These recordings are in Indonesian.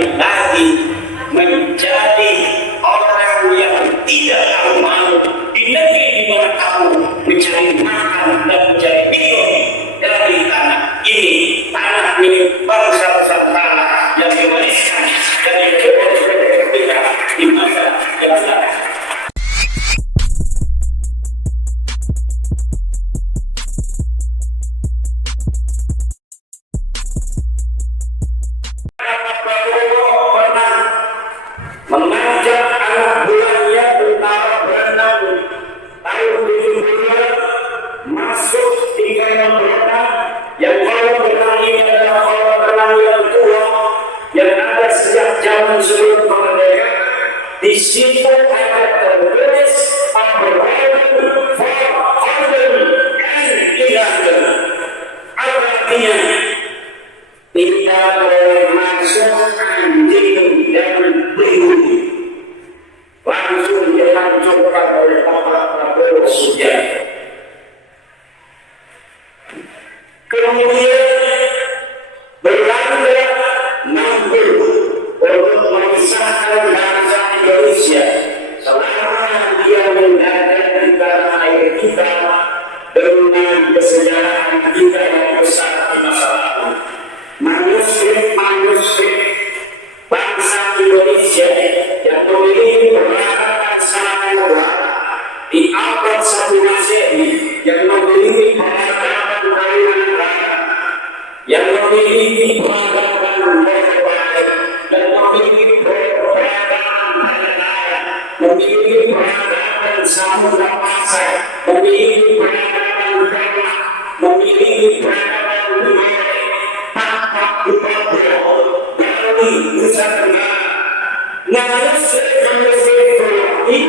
kembali lagi menjadi orang yang tidak tahu malu di negeri di mana kamu mencari makan dan mencari minum dari tanah ini, tanah milik bangsa Nusantara yang diwariskan dari leluhur kita di masa yang lalu. Mengajak anak buahnya tentara berenang tahun 70 masuk di kolam renang yang kolam renang ini adalah kolam renang yang tua yang ada sejak zaman sebelum kemerdekaan. Di situ ada tertulis Abraham Farhan and Ilangan. Apa artinya? Tidak boleh masuk anjing dan penghuni. Langsung dihancurkan oleh Bapak Prabowo Subianto. Kemudian Belanda mampu untuk memisahkan bangsa Indonesia selama dia mendadak di tanah air kita dengan kesejahteraan kita yang besar di masa lalu. Manuskrip bangsa Indonesia yang memiliki peradaban sangat luar di abad 1 Masehi, yang memiliki peradaban Kalimantan, yang memiliki peradaban Mojopahit, dan memiliki peradaban Nelayan, memiliki peradaban Samudra Pasai, memiliki peradaban Darat, memiliki peradaban budaya dari Nusa Tenggara. Manuskrip ini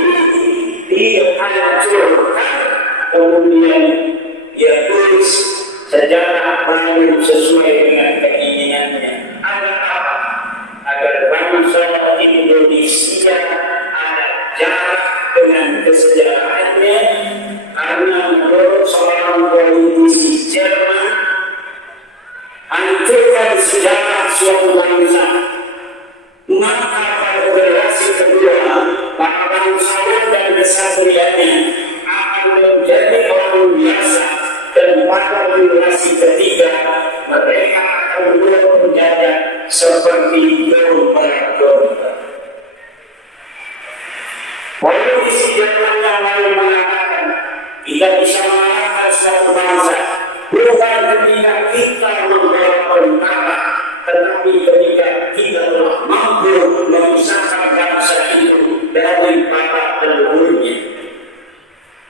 dihancurkan, kemudian dia tulis sejarah baru sesuai dengan keinginannya. Agar apa? Agar bangsa Indonesia ada jarak dengan kesejahteranaannya, karena menurut seorang politisi Jerman, hancurkan sejarah suatu bangsa, maka pada generasi kedua para bangsawan dan kesatrianya akan menjadi orang biasa, dan pada generasi ketiga mereka akan mulai menjajah seperti domba-domba. Politisi Jerman yang lain mengatakan tidak bisa mengalahkan suatu bangsa bukan ketika kita membawa tentara, tetapi ketika kita telah mampu memisahkan bangsa itu dari para leluhurnya.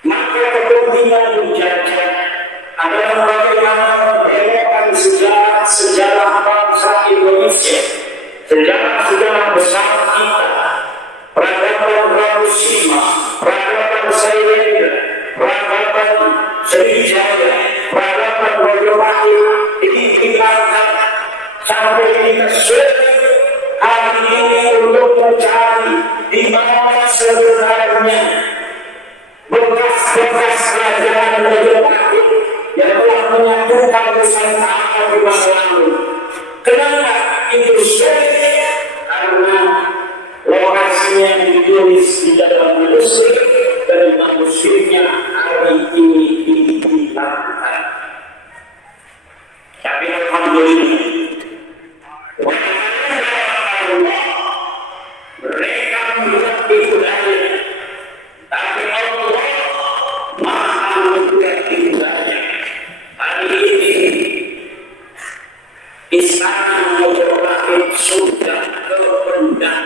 Maka kepentingan menjajah adalah bagaimana membelokkan sejarah bangsa Indonesia, sejarah besar kita, peradaban Radusima, peradaban Sailendra, peradaban Sriwijaya, peradaban Mojopahit ini ditinggalkan sampai kita sulit hari ini untuk mencari di mana sebenarnya bekas-bekas kerajaan Mojopahit yang telah menyatukan Nusantara di masa lalu. Kenapa itu sulit? Karena lokasinya ditulis di dalam manuskrip, dan manuskripnya hari ini dihilangkan. Tapi alhamdulillah, mereka mengerti budaya, tapi Allah Maha mengerti budaya. Hari ini istana Mojopahit sudah terpendam.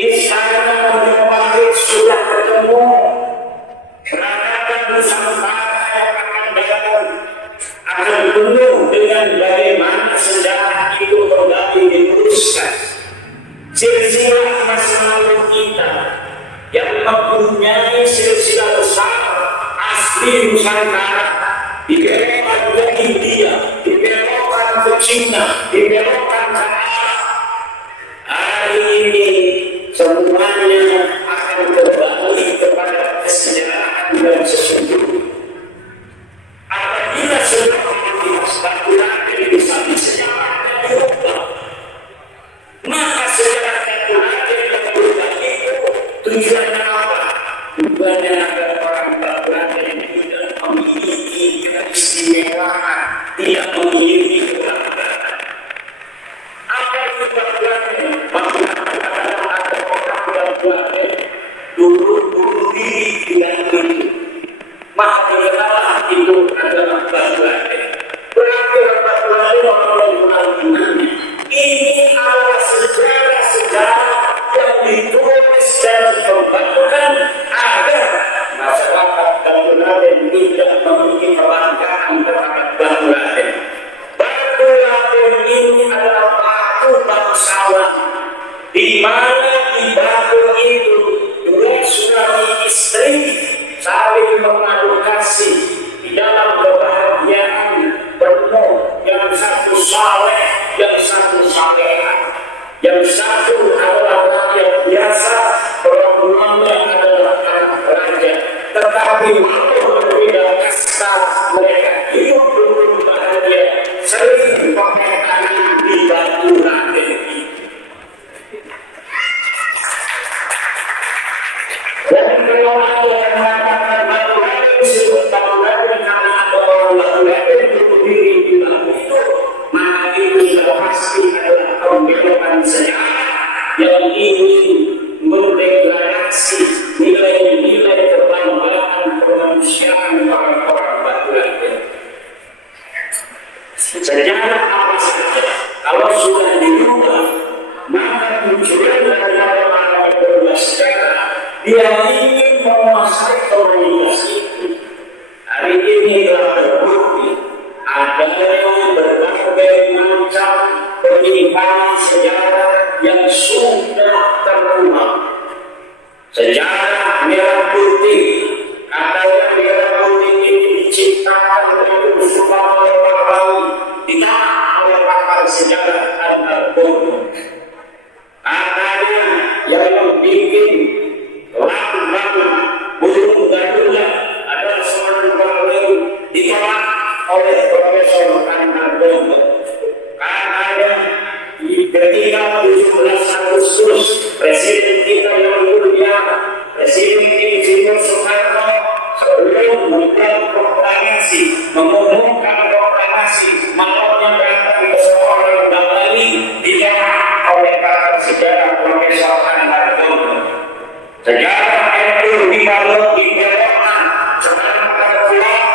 Istana Mojopahit sudah ketemu peradaban Nusantara yang akan datang, akan penuh dengan bagaimana sejarah itu kembali diluruskan. Silsilah masa lalu kita yang mempunyai silsilah besar asli Nusantara dibelokkan ke India, dibelokkan ke Cina, dibelokkan ke Arab. Hari ini semuanya akan kembali kepada kesejahteraan dan sesungguhnya. Apabila sudah bisa disejarah mengiringi apa itu Baturan? Ada orang Baturan dulu diri dengan begitu. Maka kenalah itu adalah Baturan. Berarti Baturan ini adalah sejarah-sejarah yang ditulis dan dikembangkan agar masyarakat Baturan tidak memiliki kelangkaan terhadap Baturan. Baturan ini adalah batu sawah, di mana di batu itu dua suami istri saling mengadu kasih di dalam kebahagiaan penuh. Yang satu saleh, yang satu salehah, yang satu adalah rakyat biasa, programnya adalah anak raja. Tetapi waktu berbeda kasta, mereka hidup dengan bahagia, sering pakai tangan di Baturan ini. Dan kalau ada yang mengatakan Baturan disebut Baturan karena ada orang Baturan bunuh diri di dalam itu, maka itu sudah pasti adalah pembelaan sejarah yang ingin mendeklarasi nilai-nilai kebanggaan kemanusiaan para orang Baturan. Sejarah apa saja kalau sudah dirubah, maka tujuan daripada para bersejarah dia ingin menguasai komunitas itu. Hari ini telah terbukti adanya berbagai macam penyimpangan sejarah yang sudah terulang. Sejarah merah putih, katanya merah putih ini diciptakan oleh Mustafa Pahlawi, tidak oleh pakar sejarah Al-Qur'an. Katanya yang membuat lambang burung Garuda adalah seorang Pahlawi, ditolak oleh Profesor Kanardono. Katanya ketika 17 Agustus Presiden kita yang mulia Presiden Insinyur Soekarno sebelum membuat proklamasi, mengumumkan proklamasi maunya datang ke seorang Bali, ditolak oleh pakar sejarah Profesor Kanardono. Sejarah itu dibalut di Eropa sekarang terkuat,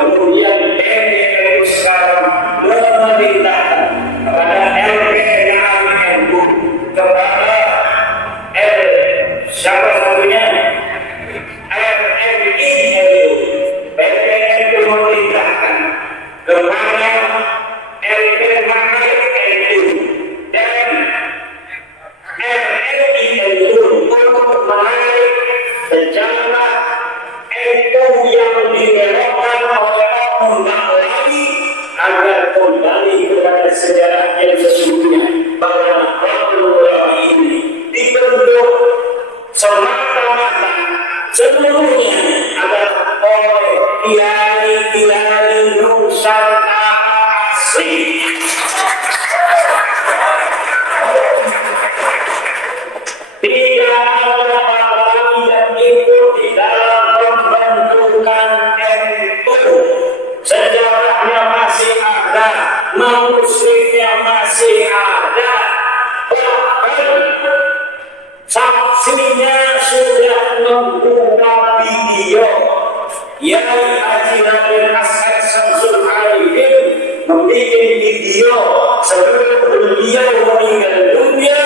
kemudian TNI sekarang memerintahkan kepada LPNU, kepada siapa satunya LNIU, PNU memerintahkan kepada LPHNU dan LNIU untuk menarik sejarah NU yang dibelokkan oleh undang lagi agar kembali kepada sejarah yang sesungguhnya, bahwa ulama ini dibentuk semata-mata seluruhnya adalah oleh kiai-kiai Nusantara asli. Tidak ada orang yang ikut di dalam pembentukan NU. Sejarahnya masih ada, manuskripnya masih ada, bahkan saksinya sudah membuat video. Yai Haji Raden As'ad Syamsul Arifin membuat video sebelum beliau meninggal dunia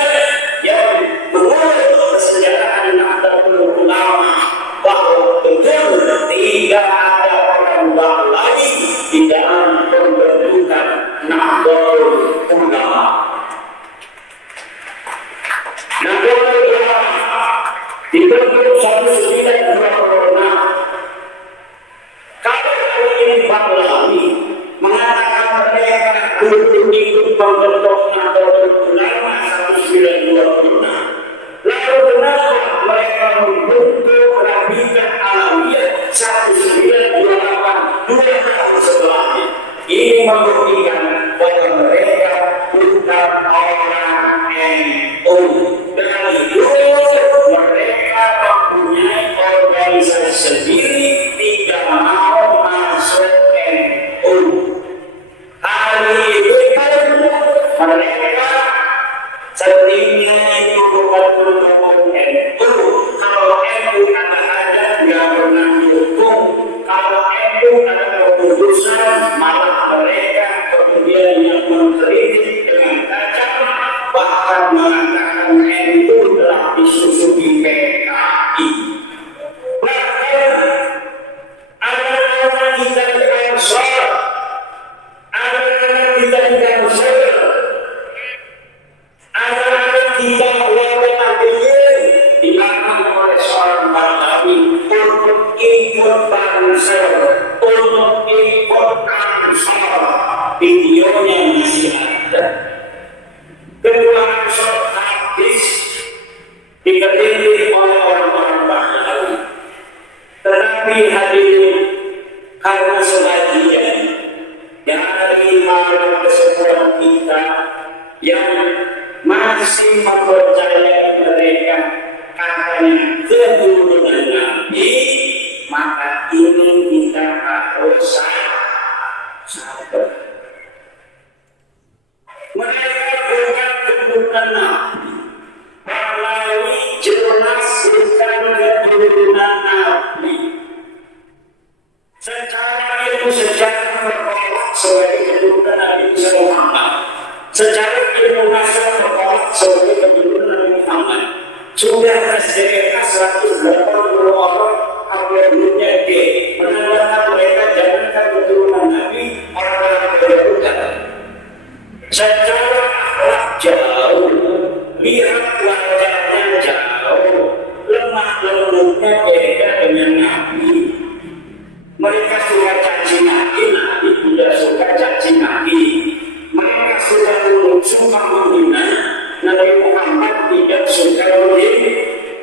yang menurut kesejarahan Nahdlatul Ulama bahwa betul tidak ada orang lagi di dalam pembentukan Nahdlatul Ulama. Nahdlatul Ulama dibentuk 1926. Kalau hari ini Pahlawi mengatakan mereka untuk ikut pembentuk Nahdlatul Ulama 1926. Lalu kenapa mereka membentuk Rabi'ah Alawiyah 1928 2 tahun setelahnya? Ini membuktikan bahwa mereka bukan orang NU. Dari dulu mereka mempunyai organisasi sendiri, tidak mau masuk NU. mereka seringnya itu bukan mendukung NU. Kalau NU ada nggak pernah mendukung. Kalau NU ada keputusan malah mereka kemudian yang mengkritik dengan tajam, bahkan mengatakan NU telah disusupi PKI. Bahkan anak-anak kita di Ansor, anak-anak kita di Ansor, anak-anak kita lewat ABY dilakukan oleh seorang Balawi untuk ikut Ansor, untuk ikut Ansor. Videonya masih ada. Kedua Ansor habis dikelilingi oleh orang-orang Balawi. Tetapi hadirin, karena sebagian dari malam keseluruhan kita yang masih mempercayai mereka katanya keturunan Nabi, maka ini kita harus sabar. Mereka bukan keturunan Nabi, Balawi jelas bukan keturunan Nabi. Secara ilmu sejarah bertolak sebagai keturunan Nabi Muhammad. Secara ilmu nasab bertolak sebagai keturunan Nabi Muhammad. Sudah tersedia 180 orang akhirnya menandakan mereka jangankan keturunan Nabi, orang-orang berbuka. Secara akhlak jauh, lihat wajahnya jauh, lemah lembutnya beda dengan Nabi. Mereka suka caci maki, Nabi tidak suka caci maki. Mereka sudah suka menghina, Nabi Muhammad tidak suka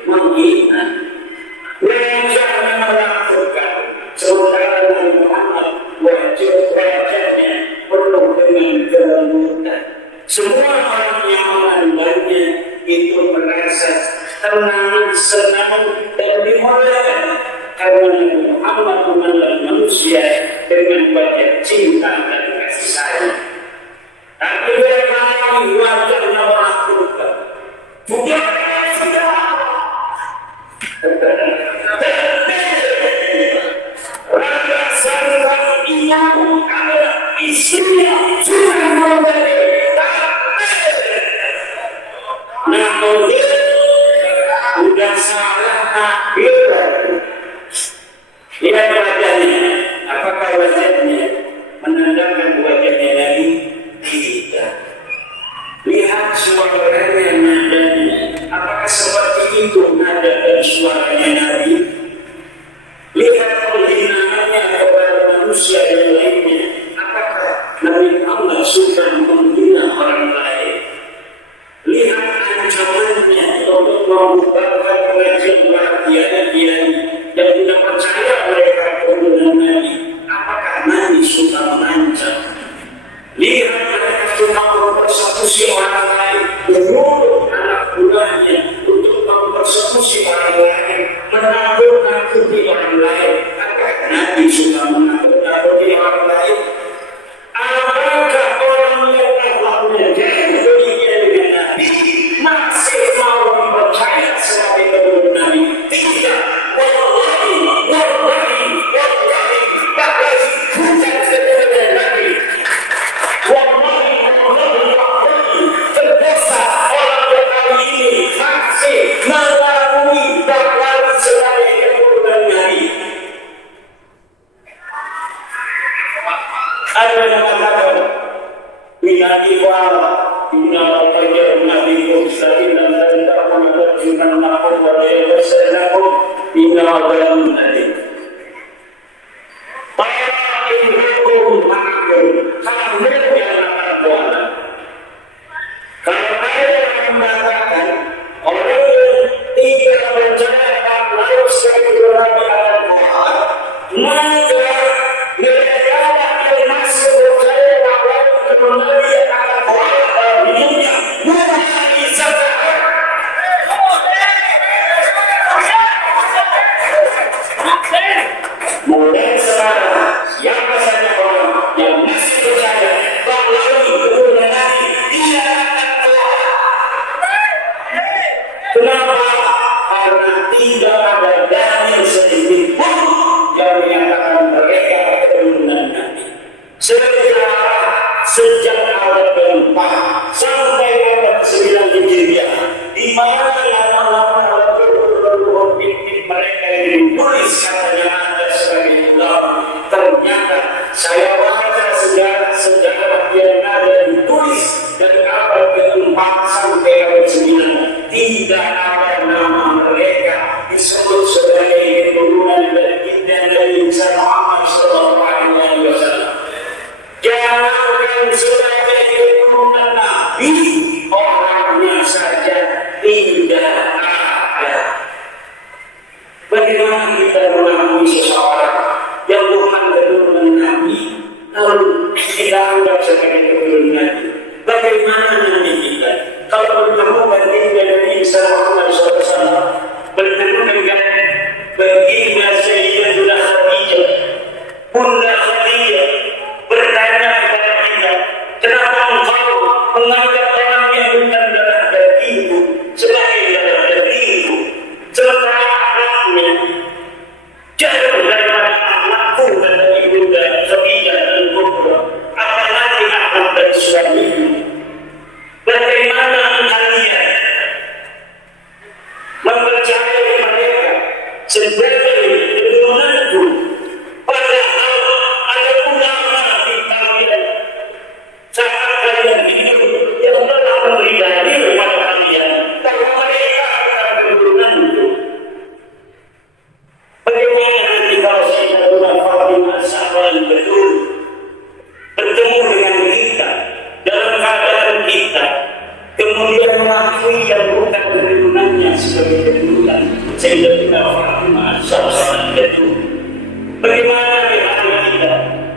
menghina. Mereka melakukan saudara Nabi Muhammad wajah-wajahnya penuh dengan kelembutan. Semua orang yang memandangnya itu merasa tenang, senang, dan dimuliakan. Karena Muhammad memandang manusia dengan wajah cinta dan kasih sayang. Tapi mereka wajahnya menakutkan. Bukan sudah. Raja Sangkan Ibu adalah istrinya sudah memberi. Namun sudah salah takdir. Lihat wajahnya, apakah wajahnya menandakan wajahnya Nabi? Tidak. Lihat suaranya, nadanya, apakah seperti itu nada dan suaranya Nabi? Lihat penghinaannya kepada manusia yang lainnya, apakah Nabi Allah sudah menghina orang lain? Lihat ancamannya untuk membubarkan pengajian bahagia dan tidak percaya mereka kepada Nabi. Apakah Nabi suka mengancam? Lihat mereka cuma mempersekusi orang lain, menyuruh anak buahnya untuk mempersekusi orang lain, menakut-nakuti orang lain. Apakah Nabi suka menakut-nakuti orang lain? Apakah orang yang akhlaknya jauh berbeda dengan Nabi masih mau dipercaya sebagai keturunan Nabi? Tidak. Siapa saja orang yang masih percaya bahwa keturunan Nabi, dia abad keempat sampai abad 9 Hijriah, di mana nama-nama pemimpin mereka yang ditulis katanya ada sebagai ulama. Ternyata saya baca sejarah yang ada ditulis dari abad keempat sampai abad 9, tidak ada nama mereka disebut sebagai keturunan dari Muhammad Sallallahu Alaihi Wasallam. Jangan sebagai keturunan Nabi, orangnya saja tidak ada. Bagaimana kita mengakui seseorang yang bukan keturunan Nabi, lalu kita anggap sebagai keturunan Nabi? Bagaimana nanti kita kalau bertemu baginda Nabi Muhammad SAW, bertemu dengan baginda Sayyidatina Khadijah, Bunda Khadijah, bertanya kepada kita, kenapa engkau menganggap orang yang bukan darah dagingmu sebagai darah dagingmu, sementara anaknya jauh daripada anakku dan ibunda Khadijah dan Kubra, apalagi anak dan suamimu? Bagaimana kalian mempercayai mereka sebagai keturunanku, padahal ada ulama di kalian saat kalian hidup yang telah memberi dalil kepada kalian bahwa mereka adalah keturunanku. Bagaimana nanti kalau Sayyidatina Fatimah Zahra betul bertemu dengan kita dalam keadaan kita, kemudian mengakui yang bukan keturunannya sebagai keturunan Sayyidatina Fatimah Zahra itu? Bagaimana dengan kita?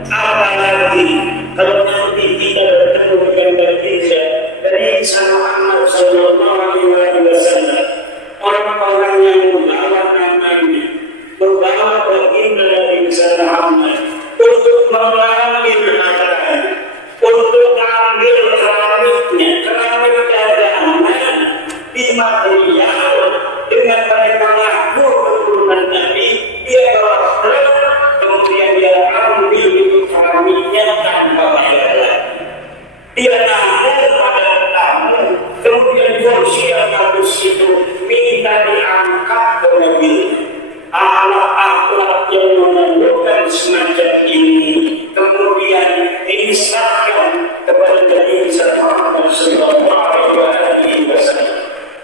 Apalagi kalau nanti kita bertemu dengan baginda dari Muhammad Sallallahu Alaihi Wasallam, orang-orang yang membawa namanya, membawa baginda dari Muhammad untuk mengambil hartanya, untuk mengambil keramik dagangan di material dengan mereka mengaku keturunan Nabi, dia bawa kemudian dia ambil itu keramiknya tanpa bayar. Dia nanggung pada tamu, kemudian kursi atau itu minta diangkat ke mobil. Akhlak-akhlak yang menunjukkan semacam ini kemudian dinisbahkan kepada Nabi Sallallahu Alaihi Wasallam.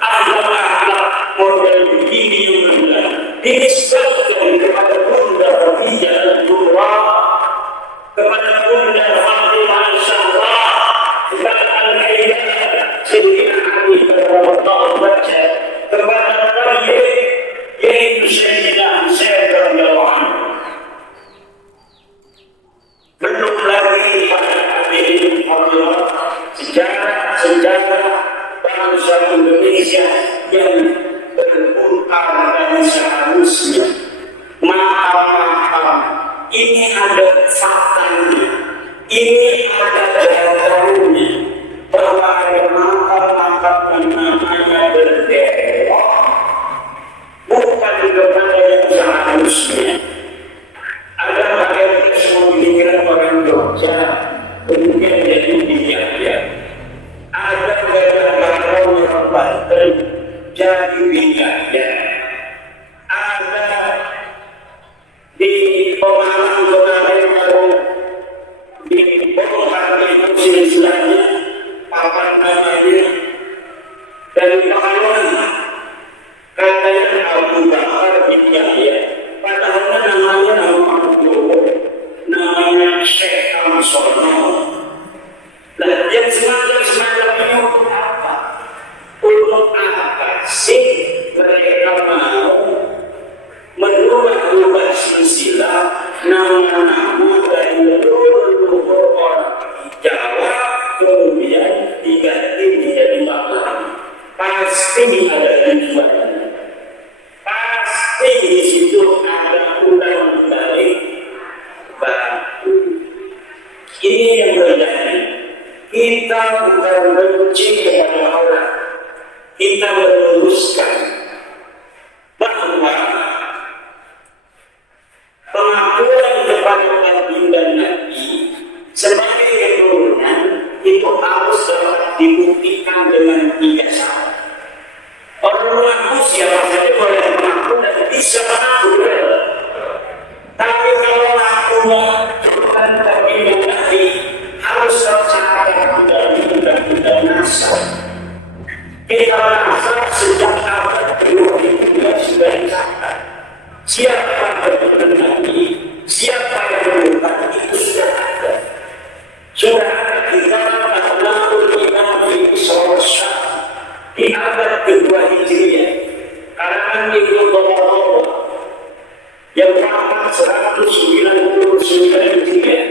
Akhlak-akhlak model begini juga dinisbahkan kepada Bunda Khadijah al-Kubra, kepada Bunda Fatimah Zahra, kepada Al-Haidah Sayyidina Ali radhiyallahu anhu, kepada Tayyib yaitu Sayyidina Husain radhiyallahu anhu. Belum lagi pada hadirin Allah sejarah bangsa Indonesia yang berputar dan seharusnya makam-makam ini ada faktanya, ini ada dataannya, bahwa ada makam-makam yang namanya berdewa bukan kepada yang seharusnya. Ada mayoritas memikirkan orang Jogja, kemudian jadi Biaya. Ada daerah-daerah orang Banten jadi Biaya. Ada di Pemalang kemarin dibongkar itu silsilahnya papan namanya dari Pekalongan katanya Abu Bakar bin Yahya, padahal namanya namanya Syekh Amsono. Nah, yang semacam ini untuk apa? Untuk apa sih mereka mau merubah silsilah nama-nama dari leluhur orang Jawa kemudian diganti menjadi Malang? Pasti ada tujuan. Pasti di situ ada undang balik baru. Ini yang terjadi. Kita bukan benci kepada orang, kita meluruskan bahwa pengakuan kepada Nabi dan Nabi sebagai keturunan dibuktikan dengan ijazah. Orang mengaku siapa saja boleh mengaku dan bisa mengaku, tapi kalau mengakunya bukan terbimbing nanti harus tercatat dalam undang-undang nasab. Kita nasab sejak abad 20 sudah dicatat. Siapa yang mengenali, siapa yang menemukan itu sudah ada. Sudah ada di dalam Al-Quran Imam Ibn di abad kedua Hijriah, karangan Ibnu Battulah yang wafat 199 Hijriah,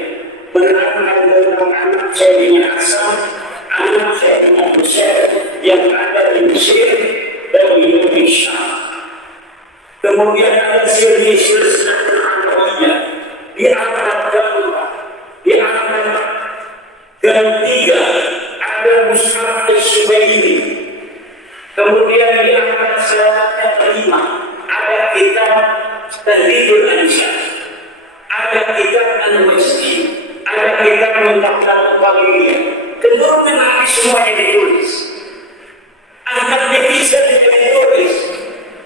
menerangkan tentang anak Sayyidina Hasan, anak Sayyidina Husain yang ada di Mesir dan di Indonesia. Kemudian ada silsilah di abad keempat, di abad ketiga ada Mus'ab As-Subairi. Kemudian di abad kelima ada kitab Tahdhibul Ansar, ada kitab Al-Wazdi, ada kitab Muntaqal Qaliliyah. Kemudian Nabi semuanya ditulis. Akan bisa ditulis.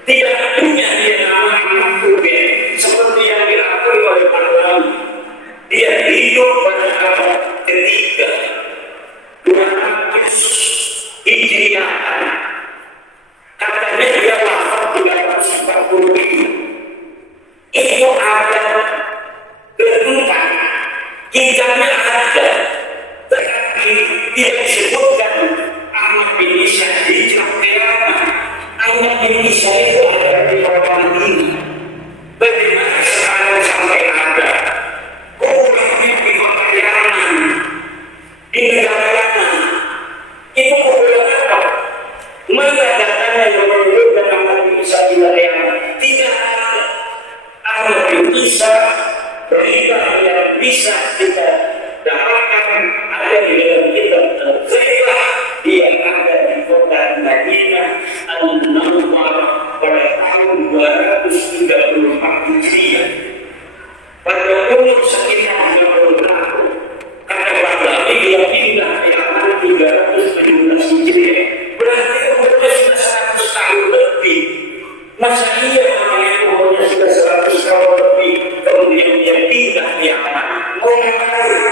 Tidak punya dia nama Kubel seperti yang diakui oleh para ulama. Dia hidup pada abad ketiga 200 Hijriah. Katanya dia wafat 345. Itu ada keempat, kitabnya ada, tetapi tidak disebutkan Ahmad bin Isa di Jakarta. Ahmad bin Isa itu ada di bawah ini. Bagaimana sekarang sampai ada orangnya di kota Yaman, di negara Yaman, itu orang apa? Mana datanya yang menunjukkan Ahmad bin Isa di negara Yaman? Tidak ada. Ahmad bin Isa berita yang bisa kita dapatkan ada di dalam kitab Al-Zairah. Dia ada di kota Madinah Al-Munawwarah pada tahun 234 Hijriah. Pada umur sekitar 30 tahun, kata Baghdadi dia pindah ke Yaman 317 Hijriah. Berarti umurnya sudah 100 tahun lebih. Masa iya orang yang umurnya sudah 100 tahun lebih kemudian dia pindah ke Yaman? Mau ngapain?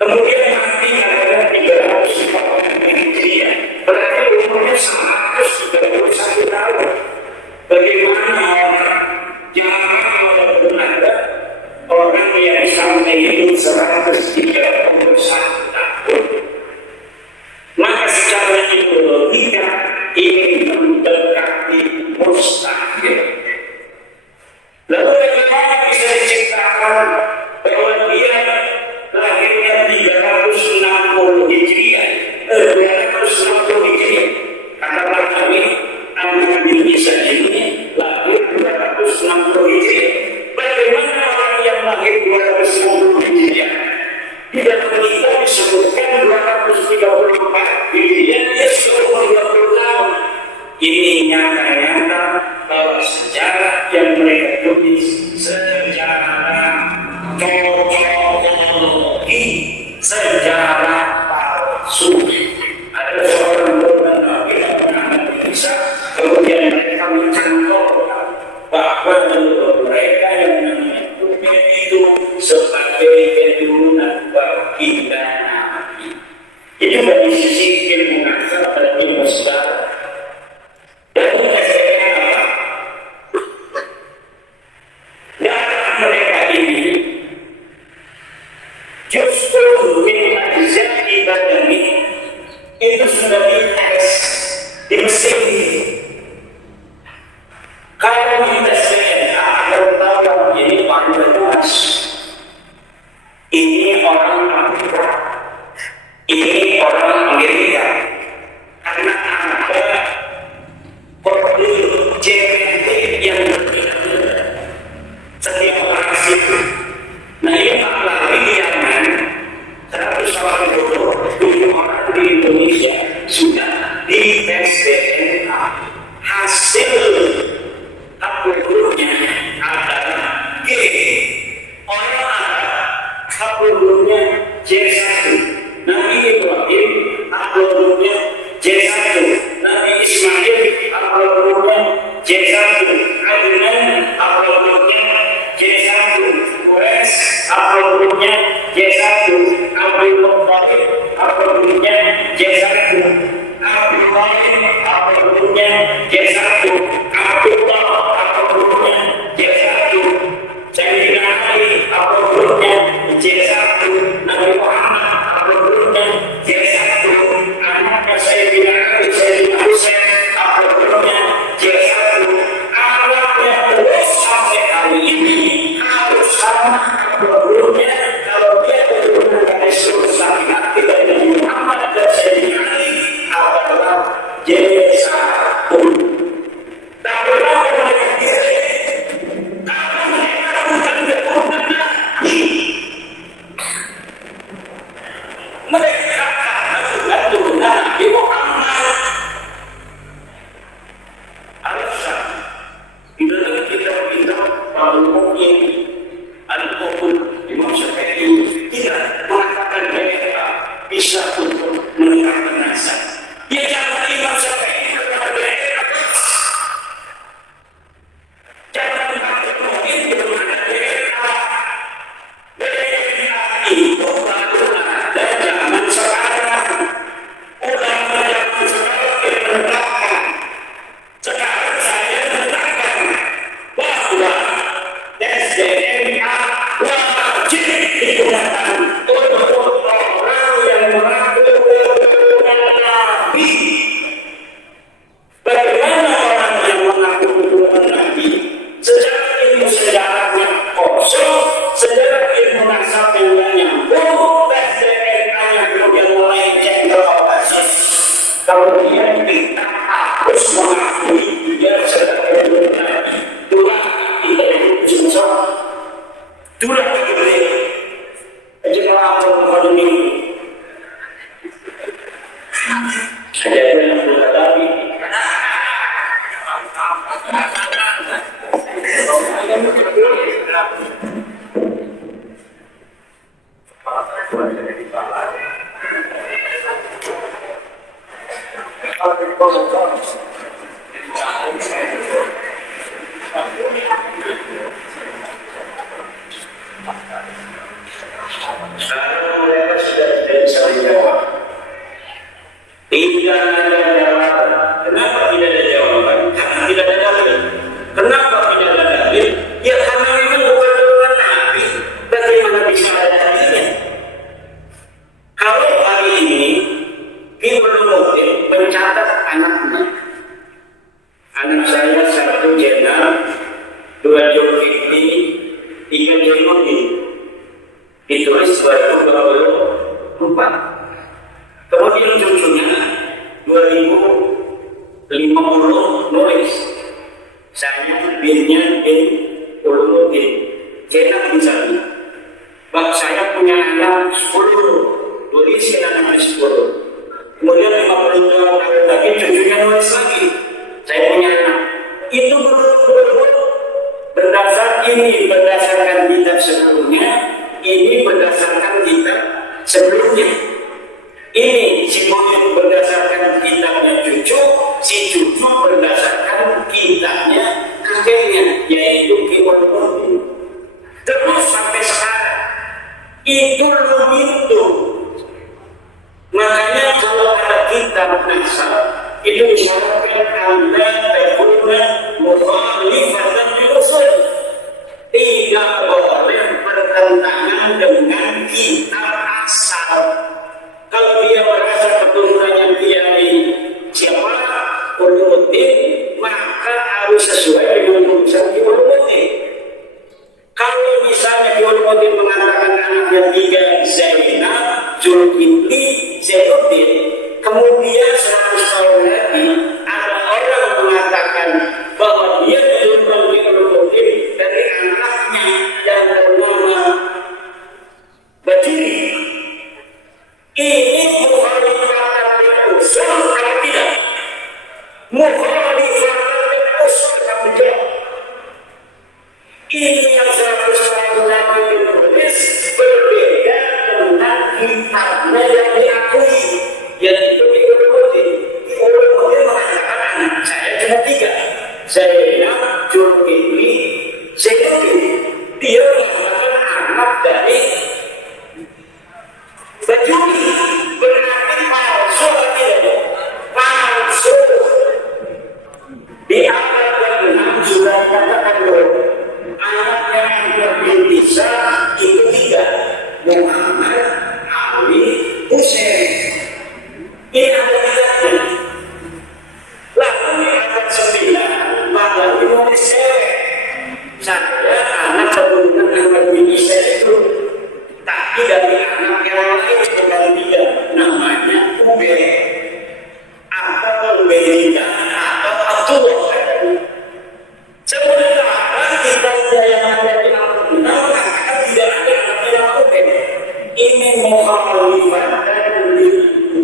Kemudian mati pada 340 Hijriah. Berarti umurnya 131 tahun. Bagaimana orang jangan benar orang yang sampai hidup 131 tahun? Maka secara ideologika ini mendekati mustahil. Lalu bagaimana bisa diciptakan bahwa dia lahirnya 360 Hijriah, 260 Hijriah? Katakanlah kami Ahmad bin Isa ini lahir 260 Hijriah. Bagaimana orang yang lahir 260 Hijriah? Di dalam kitab disebutkan 234 Hijriah, dia sudah umur 20 tahun. Ini nyata-nyata bahwa sejarah yang mereka tulis sejarah cocokologi, sejarah palsu. Ada seorang bernama Ahmad bin Isa, kemudian mereka mencantumkan bahwa menurut mereka yang namanya Kubel itu sebagai keturunan baginda Nabi. Itu dari sisi ilmu nasab dan ilmu sejarah. Dan menjelaskan apa? Darah mereka ini justru min ajzati badani itu sudah dites di Mesir. Kalau kita DNA akan tahu ini orang bebas, ini orang Afrika, ini orang Amerika, karena ada profil genetik yang berbeda setiap orang itu. Nah ini tak lari di Yaman 187 orang di Indonesia sudah dites DNA. Hasil haplogrunya adalah G. Orang Arab haplogrunya J1. Nabi Ibrahim uploadnya J1, Nabi Ismail uploadnya J1, Adnan uploadnya J1, Wes uploadnya J1, Abdul Muttalib uploadnya J1, Abdul uploadnya J1, Abdullah uploadnya J1, Sayyidina Ali uploadnya J1, Nabi Muhammad uploadnya J1, anaknya Sayyidina Ali, Sayyidina Husain uploadnya J1, anaknya terus sampai hari ini harus sama uploadnya. Kalau dia keturunan dari Sultan kita Nabi Muhammad dan Sayyidina Ali adalah J1. Tak pernah mereka mereka adalah keturunan Nabi Muhammad. Alasan di dalam kitab-kitab para mukmin Al-Qur'an Imam Syafi'i tidak mengatakan mereka bisa untuk meninggalkan nasab. Ya jangan Imam Syafi'i kepada mereka. Jangan dipakai mungkin belum ada mereka. Mereka itu baru ada zaman sekarang. Ulama zaman sekarang yang menerapkan. Sekarang saya menerapkan bahwa SDNA wajib digunakan untuk orang yang mengaku keturunan Nabi. Bagaimana orang yang mengaku keturunan Nabi? Secara ilmu sejarahnya kosong, secara ilmu nasab yang tidak nyambung, tes DNA-nya kemudian mulai jengkel. Kalau dia kita harus mengakui dia sebagai keturunan Nabi. Itulah kita itu jinsah. Itulah kita itu. Jadi kalau pada minggu ada yang berhadapi sekarang mereka sudah bisa menjawab. Tidak ada jawaban. Kenapa tidak ada jawaban? Karena tidak ada dalil. Kenapa tidak ada dalil? Ya karena memang bukan keturunan Nabi. Bagaimana bisa ada dalilnya? Kalau hari ini kita mungkin mencatat anaknya, anak saya satu Jenal, dua Zulkifli, tiga Jainuddin, ditulis 2024. Kemudian cucunya 2050 nulis saya binnya bin Ulumuddin Jenal misalnya. Bak saya punya anak 10, tulisin anaknya 10. Kemudian 50 tahun lagi cucunya nulis lagi saya punya anak. Itu berurut berdasar ini berdasarkan kitab sebelumnya, ini berdasarkan kitab sebelumnya. Ini si murid berdasarkan kitabnya cucu, si cucu berdasarkan kitabnya kakeknya, yaitu Kiwal Murni. Terus sampai sekarang itu belum itu. Makanya kalau ada kitab nasab itu disyaratkan anda terguna mukhalifatan usul. Tidak boleh bertentangan dengan kitab asal. Kalau dia merasa keturunannya Kiai siapa? Ulumuddin, maka harus sesuai dengan urusan Ulumuddin. Kalau misalnya Ulumuddin mengatakan anaknya 3 Zainab, Zulkifli, Zainuddin, kemudian 100 tahun lagi ada orang mengatakan bahwa dia keturunan Ulumuddin dari anaknya yang bernama Bajiri. Ini mukhalifatan usul atau tidak? Mukhalifatan usul atau tidak? Ini yang 100 tahun lagi ditulis berbeda dengan kitabnya yang diakui, yaitu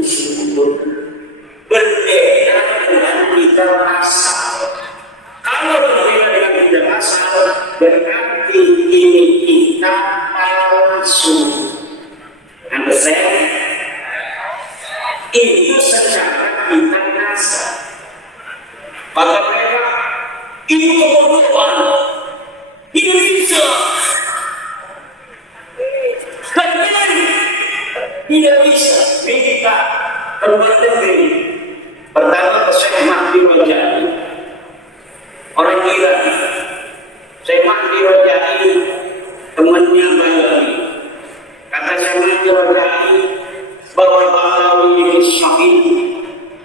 subur. Berbeda dengan kita asal. Kalau berbeda dengan kita asal, berarti ini kita palsu. Understand? Itu secara kita asal. Maka mereka itu kebodohan Indonesia. Tidak bisa kita keluar negeri. Pertama saya Mahdi Rojai, orang Irak. Saya Mahdi Rojai, temannya Balawi. Kata saya Mahdi Rojai bahwa Balawi ini syahid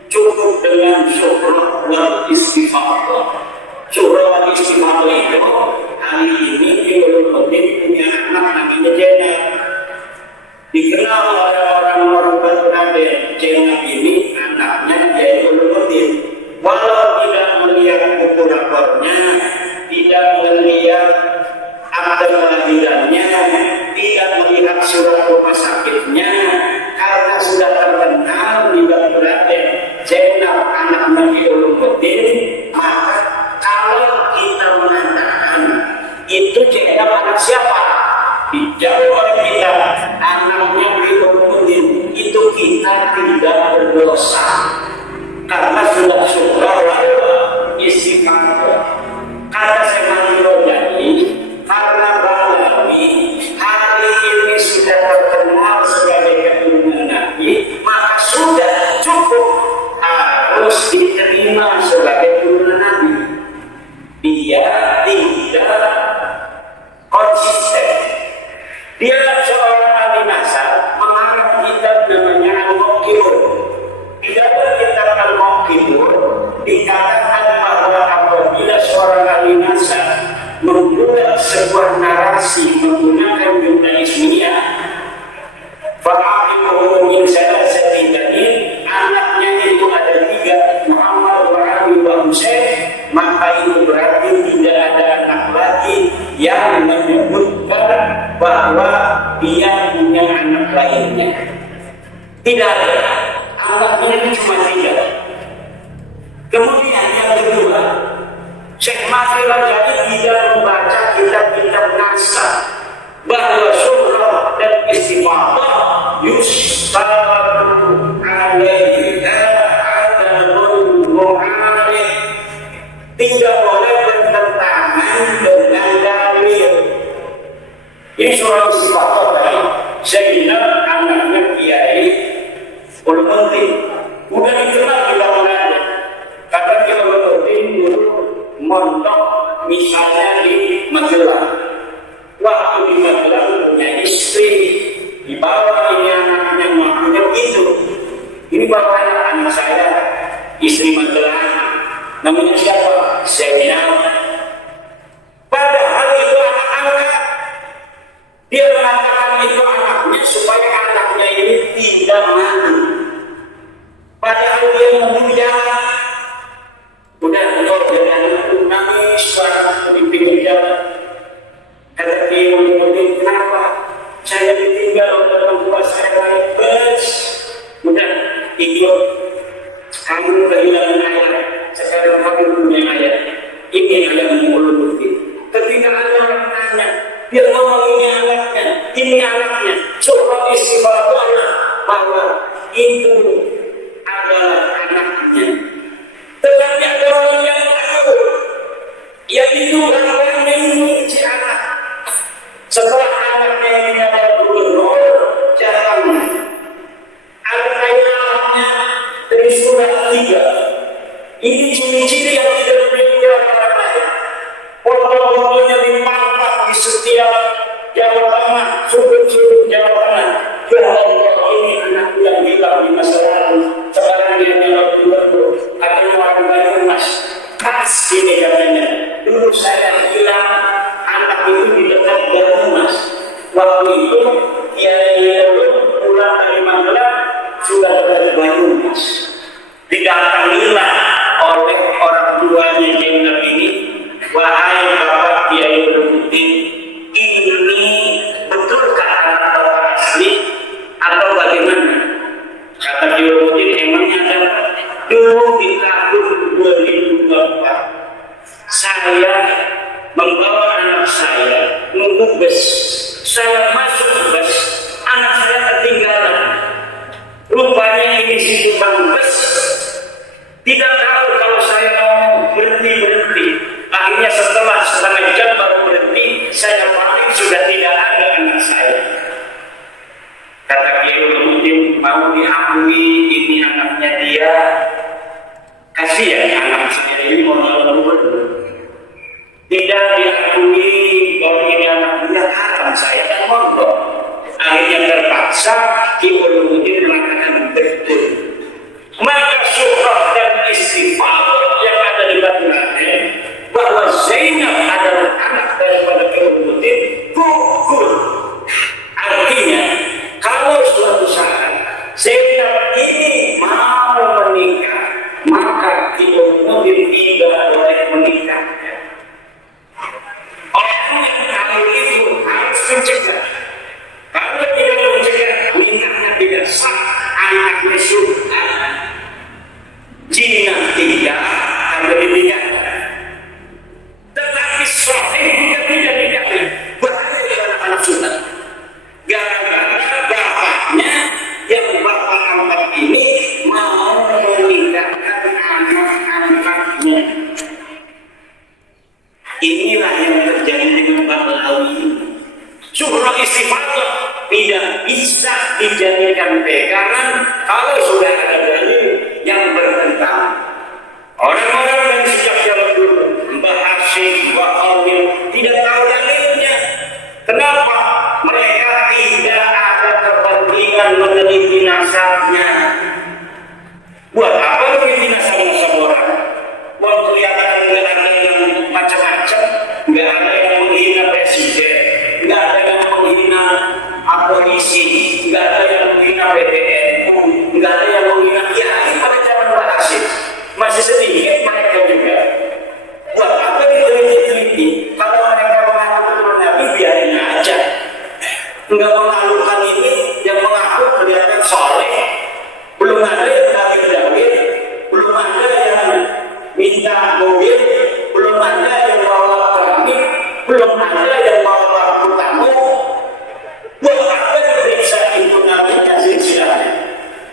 cukup dengan syukur dan istighfar. Syukur dan istighfar itu hari ini di Ulul punya anak namanya Jenab. Dikenal oleh orang-orang Bangladesh. Jenab ini anaknya Jainuddin. Walau tidak melihat buku rapornya, tidak melihat akte kelahirannya, tidak melihat surat rumah sakitnya, karena sudah terkenal di Bangladesh Jenab anak Nabi Jainuddin, maka kalau kita mengatakan itu Jenab anak siapa? Dijawab oleh kita anaknya Jainuddin, itu kita tidak berdosa karena sudah syukur istighfar. Kata saya Mahdi Rojai, karena Balawi hari ini sudah terkenal sebagai keturunan Nabi, maka sudah cukup harus diterima sebagai keturunan Nabi. Dia tidak konsisten. Dia seorang ahli nasab mengarang kitab namanya Al-Muqirun. Di dalam kitab Al-Muqirun dikatakan bahwa apabila seorang ahli nasab membuat sebuah narasi menggunakan jumlah ismiyah, fa'alimuhu min salasati bani, anaknya itu ada 3, Muhammad wa Ali wa Husain, maka itu berarti tidak ada anak lagi yang menyebutkan bahwa dia punya anak lainnya. Tidak ada. Anaknya cuma 3. Kemudian yang kedua, Syekh Mahdi Rojai tidak membaca kitab-kitab nasab bahwa syuhrah dan istighfar yustaru alaiha adabul mu'arif, tidak boleh bertentangan dengan dalil. Ini surah istighfar tadi. Sehingga anaknya Kiai Ulumuddin udah dikenal di Bangladesh. Kata Kiai Ulumuddin dulu mondok misalnya di Magelang. Waktu di Magelang punya istri, dibawa ini anaknya makanya begitu. Ini bawa anak saya, istri Magelang, namanya siapa? Zainab. Padahal itu anak angkat. Dia mengatakan itu anaknya supaya anaknya ini tidak mati. Padahal dia membunuh jalan. Udah dengan nangis di pinggir jalan. Kata dia Ulumuddin, kenapa saya ditinggal oleh orang tua saya baik bes? Udah ikut kamu kehilangan ayah. Sekarang kamu punya ayah. Ini ayah Ulumuddin. Ketika ada orang tanya, dia ngomong ini anaknya, ini anaknya. Coba istighfar bahwa itu adalah anaknya. Tetapi ada orang yang tahu, yaitu anaknya ini si anak. Setelah anaknya ini adalah gubernur, jarang ada kaitannya dari surat 3. Ini ciri-ciri yang tidak dimiliki orang lain. Foto-fotonya dipangkat di setiap Jawa Tengah, sudut-sudut Jawa Tengah. Ya Allah, ini anak yang hilang di masa lalu. Sekarang dia adalah gubernur. Akhirnya orang baru mas. Khas ini katanya. Dulu saya hilang, anak itu di dekat Banyumas. Waktu itu dia pulang dari Magelang sudah dari Banyumas. Didatangilah oleh orang tuanya Jenab ini. Wahai Bapak Kiai Ulumuddin, ini betulkah anak bapak asli atau bagaimana? Kata Kata Jurumuddin, emangnya dapat? Dulu di tahun 2024 saya membawa anak saya nunggu bus. Saya masuk ke bus, anak saya ketinggalan. Rupanya ini si tukang bus tidak tahu kalau saya mau berhenti. Akhirnya setelah setengah jam baru berhenti, saya panik sudah tidak ada anak saya. Kata Jurumuddin, mau diakui ini anaknya dia. Kasihan anak saya ini mau lembur. Tidak diakui bahwa ini anak dia, haram saya kan mondok. Akhirnya terpaksa Jurumuddin mengatakan betul. Maka syukrah dan istighfar yang ada di Batu Raden bahwa Zainab adalah anak daripada Jurumuddin gugur. Artinya kalau suatu saat Zainab ini mau menikah, maka Jurumuddin tidak boleh menikah. Orang yang tahu itu harus mencegah. Kalau tidak mencegah, nikahnya tidak sah, anaknya surga. Jina tidak akan dinikahkan. Tetapi sahih juga tidak nikahkan. Bahaya dalam anak sunat. Gara-gara bapaknya yang bapak angkat ini mau menikahkan anak-anaknya. Inilah yang terjadi dengan Bapak Lawi. Surah istighfar tidak bisa dijadikan pegangan kalau sudah ada dalil yang bertentangan. Orang-orang yang sejak zaman dulu Mbah Hashim, Mbah Khalil tidak tahu dalilnya. Kenapa? Mereka tidak ada kepentingan meneliti nasabnya. Buat apa meneliti nasab-nasab orang? Buat kelihatan nggak ada yang macam-macam, nggak ada yang menghina presiden, nggak ada yang menghina polisi, nggak ada yang menghina PDNU, nggak ada yang menghina kiai pada zaman Mbah Hashim. Masih sedikit mereka juga. Buat apa diteliti? Kalau mereka mengaku betul Nabi, biarin aja. Nggak mengalukan ini, yang mengaku kelihatan soleh. Belum ada yang Dawid, belum ada yang minta mobil, belum ada yang bawa keramik, belum ada yang bawa bangku tamu. Buat apa diperiksa itu Nabi kasih silahkan.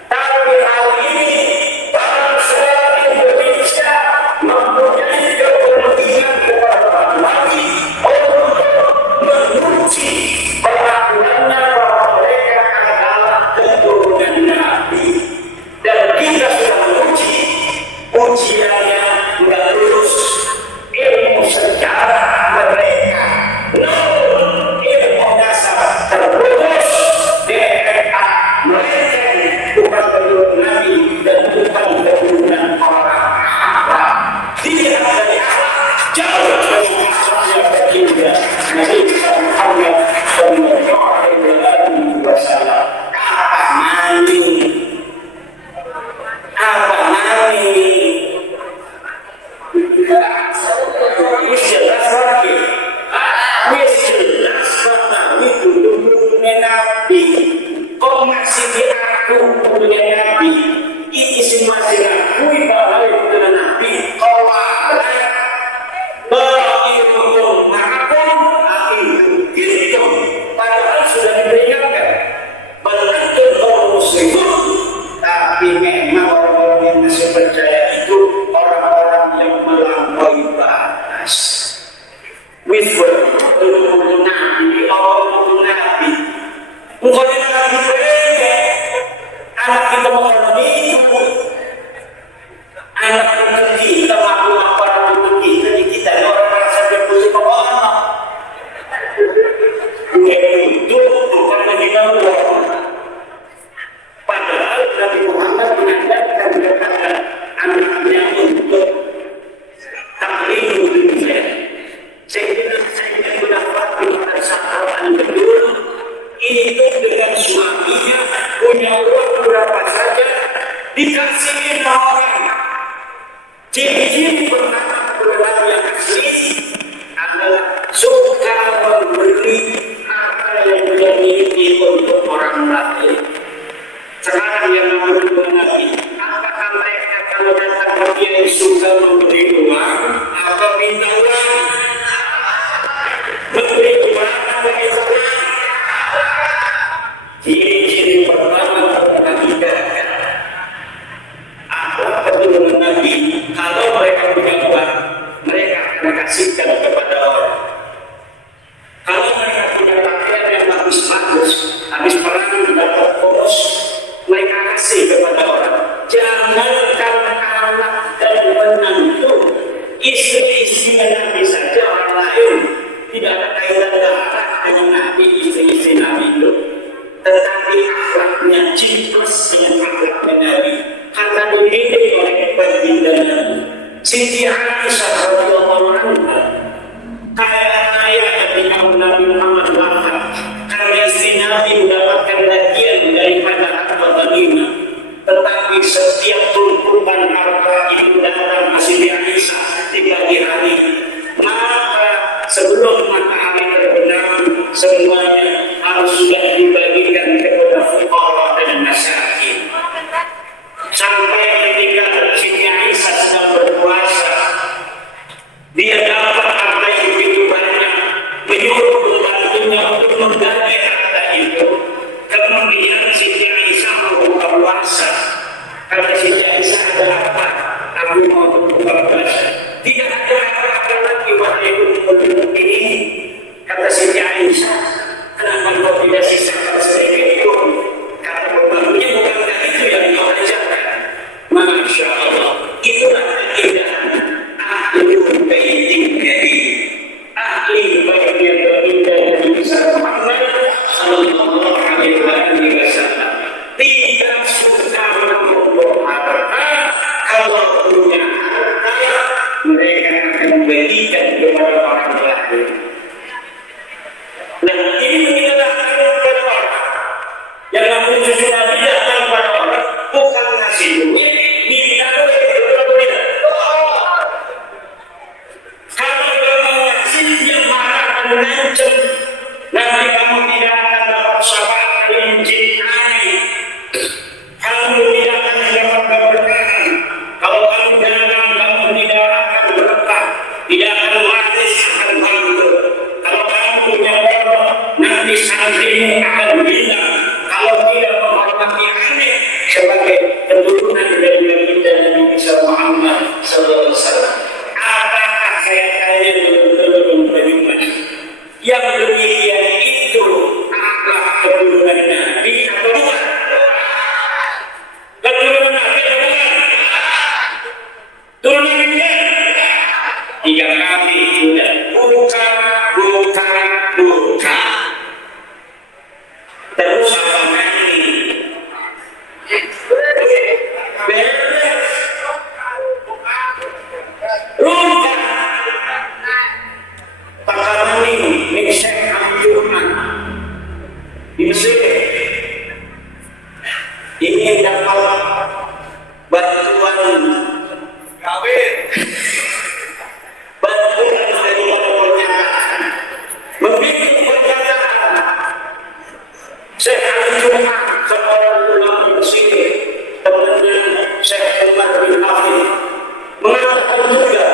Tapi hal ini bangsa Indonesia mempunyai kepentingan kepada Nabi untuk menguji perlakuannya bahwa mereka adalah keturunan Nabi. Dan kita sudah menguji ujiannya nggak lulus ilmu sejarah mereka. Namun ilmu dasar terputus DNA mereka bukan keturunan Nabi dan bukan keturunan orang Arab. Tidak dari Arab, jauh dari masalahnya berkira Nabi Muhammad Sallallahu Alaihi Wasallam. Apa mani? Apa mani? Wis jelas lagi. Wis jelas bahwa itu punya Nabi. Kok masih diaku punya Nabi? Ini semua diakui bahwa itu punya Nabi. Kau bahwa itu mengaku, itu padahal sudah diberikan. Betul orang muslim, tapi memang orang-orang yang masih percaya itu orang-orang yang melampaui batas. Withward, untuk Nabi, orang Nabi. Engkau yang Nabi berbeda. Anak kita mengalami itu. Anak kita mengaku apa untuk kita orang merasa dia pusing kepala. Itu bukan menghina Allah. Padahal Nabi Muhammad mengajarkan kepada anaknya untuk taklim dunia. Sehingga saya mendapat persahabatan betul itu dengan suaminya punya uang berapa saja dikasihin orang. Ciri-ciri pertama berlaku yang asli adalah suka memberi apa yang dia miliki untuk orang lain. Sekarang yang nomor 2 sudah memberi uang apa minta uang? Memberi uang apa minta uang? Ciri-ciri pertama hakikatkan akhlak keturunan Nabi. Kalau mereka punya uang, mereka akan kasihkan kepada orang. Kalau mereka punya pakaian yang bagus-bagus, habis perang dapat bonus, mereka kasih kepada orang. Jangankan anak dan menantu, istri-istri Nabi saja orang lain tidak ada kaitan darah dengan Nabi, istri-istri Nabi itu. Tetapi akhlaknya cintas dengan akhlaknya Nabi karena dididik oleh baginda Nabi. Siti Aisyah radhiyallahu anha kaya ketika Nabi Muhammad wafat karena istri Nabi mendapatkan bagian daripada harta ghanimah, tetapi setiap tumpukan harta itu datang ke Siti Aisyah di pagi hari. Maka sebelum matahari terbenam, semuanya harus sudah dibagikan kepada fuqara dan masakin. Sampai ketika Siti Aisyah sedang berpuasa, dia dapat harta yang begitu banyak, menyuruh pembantunya untuk menggali harta itu. Kemudian Siti Aisyah membuka puasa. Kata Siti Aisyah, ada apa? Aku mau berbuka puasa. Tidak ada apa-apa lagi, wahai ummul mukminin. Kata Siti Aisyah, kenapa kau tidak sisakan sedikit itu? Kata pembantunya, bukankah itu yang kau ajarkan? Masya Allah, itulah keindahan ahli baitin nabi, ahli baitnya baginda Nabi Muhammad sallallahu alaihi wasallam. Tidak suka mengumpul harta, kalau punya harta mereka akan bagikan kepada orang lain. Nah, ini menyatakan kepada orang yang namun sudah tidak kepada orang, bukan ngasih duit, minta duit, betul tidak? Kalau kamu ngasih, dia marah dan mengancam, nanti kamu tidak akan dapat syafaat yang mencintai. Kamu tidak akan dapat keberkahan. Kalau kamu dagang, kamu tidak akan berkah, tidak akan waris, akan bangkrut. Kalau kamu punya orang, nanti santrimu akan bilang, kalau tidak menghormati aneh sebagai keturunan dari baginda Nabi Muhammad sallallahu alaihi wasallam. Apakah saya tanya teman-teman beriman yang demikian itu akhlak keturunan Nabi atau bukan? Keturunan Nabi atau bukan? Turunan Nabi? Tiga kali sudah bukan. Terus apa lagi? Beres. Rumah Takarani milik Syekh Abdurrahman di Mesir. Ini dapat bantuan kawin, bantuan daripada pernyataan, membimbing pernyataan. Syekh Abdurrahman seorang ulama Mesir, teman-teman Syekh Umar bin Hafid mengatakan juga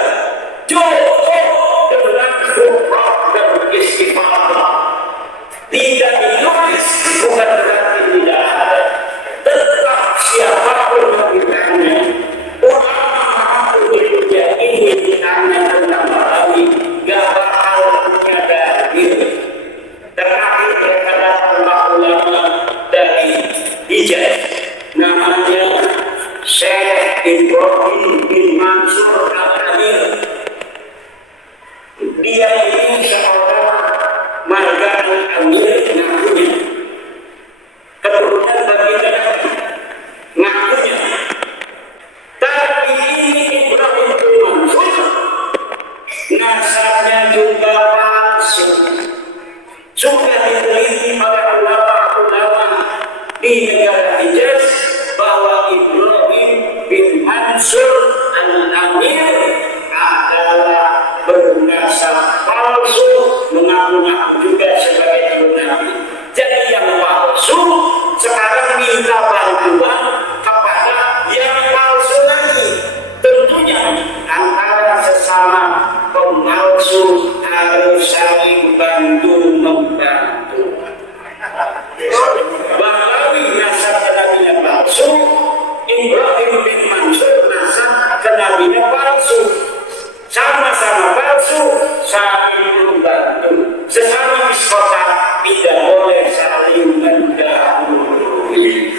cukup dengan syukur dan istighfar. Tidak ditulis bukan berarti tidak ada. Tetap siapapun yang ditanya, ulama berikutnya ini ditanya tentang Nabi, gak bakal menyadari. Dan akhir mereka datang ulama dari Hijaz, namanya Syekh Ibrahim bin Mansur Al-Amir. Dia itu seorang marga Al-Amir ngakunya, keturunan baginda Nabi ngakunya. Tapi ini Ibrahim bin Mansur nasabnya juga palsu. Sudah diteliti oleh ulama-ulama di negara Hijaz bahwa Ibrahim bin Mansur Al-Amir Ibrahim bin Mansur nasab ke nabinya palsu, sama-sama palsu, saling membantu, sesama biskota tidak boleh saling mendahului.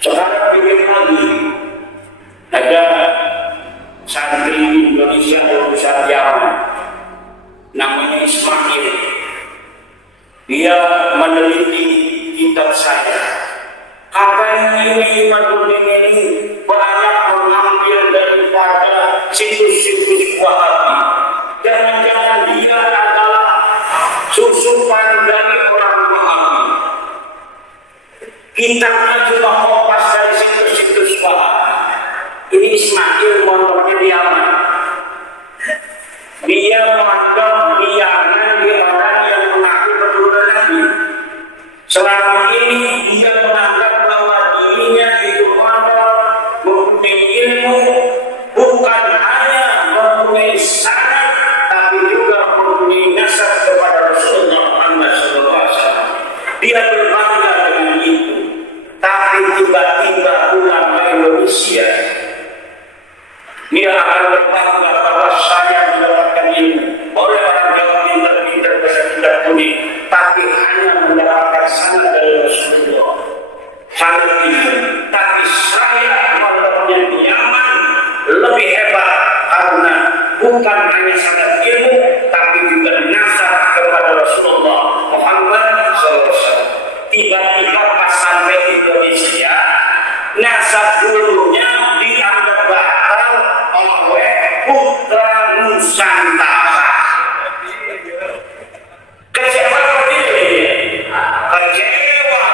Sekarang begini lagi, ada santri Indonesia lulusan Yaman, namanya Ismail. Dia meneliti kitab saya. Katanya ini Imaduddin ini banyak mengambil daripada situs-situs Wahabi. Jangan-jangan dia adalah susupan dari orang Wahabi. Kitabnya cuma kopas dari situs-situs Wahabi. Ini Ismail mondoknya di Yaman. Dia mondok di Yaman di orang yang mengaku keturunan Nabi. Selama ini dia menganggap bahwa dirinya itu mondok mempunyai ilmu, bukan hanya mempunyai sanad, tapi juga mempunyai nasab kepada Rasulullah Muhammad SAW. Dia berbangga dengan itu. Tapi tiba-tiba pulang ke Indonesia, dia akan berbangga bahwa saya mendapatkan ilmu oleh orang Jawa pintar-pintar tidak kuning, tapi hanya mendapatkan sanad dari Rasulullah. Sanad itu, tapi saya mondoknya di Yaman lebih hebat karena bukan hanya sanad ilmu, tapi juga nasab kepada Rasulullah Muhammad SAW. Tiba-tiba pas sampai Indonesia, nasab dulunya dianggap batal oleh putra Nusantara. Kecewa seperti ini, kecewa.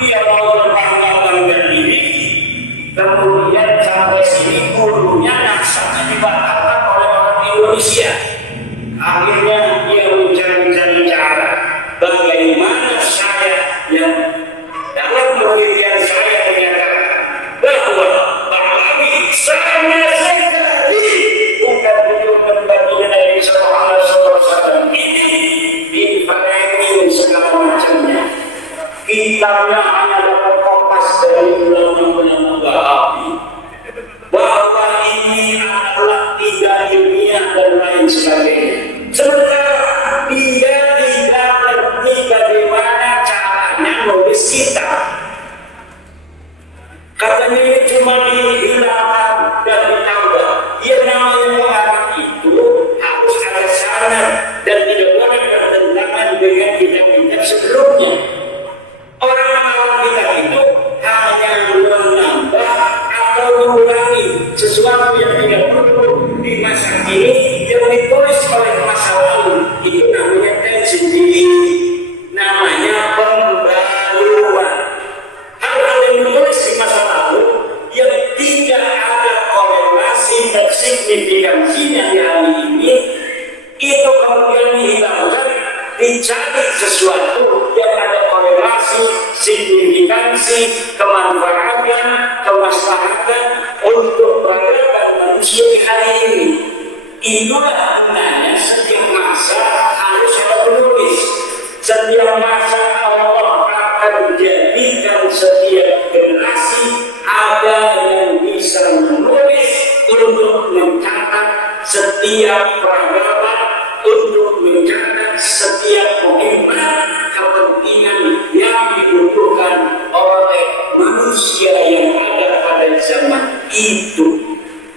Dia mau membanggakan diri, kemudian sampai sini gurunya nasabnya dibatalkan oleh orang Indonesia. Akhirnya dia mencari cara bagaimana saya yang dalam penelitian saya menyatakan bahwa Pahlawi sama sekali bukan beliau membagian dari Muhammad SAW ini dipakai segala macamnya. Kitabnya hanya dapat kompas dari ulama-ulama Wahabi bahwa ini adalah tiga ilmiah dan lain sebagainya. Sementara dia tidak mengerti bagaimana caranya menulis kitab. Katanya ini cuma dihilangkan dan ditambah. Dia namanya orang itu harus ada sanad dan tidak boleh bertentangan dengan kitab-kitab sebelumnya. Orang-orang kitab itu hanya menambah atau mengurangi sesuatu yang tidak perlu di masa ini yang ditulis oleh masa lalu. Itu namanya tensi, namanya pembaruan. Hal-hal yang ditulis di masa lalu yang tidak ada korelasi dan signifikansinya di hari ini, itu kemudian dihilangkan, dicari sesuatu yang ada korelasi, signifikansi, kemanfaatan, kemaslahatan untuk peradaban manusia di hari ini. Itulah gunanya setiap masa harus ada penulis. Setiap masa Allah akan jadikan setiap generasi ada yang bisa menulis untuk mencatat setiap peradaban, untuk mencatat setiap komitmen kepentingan yang dibutuhkan oleh manusia yang ada pada zaman itu.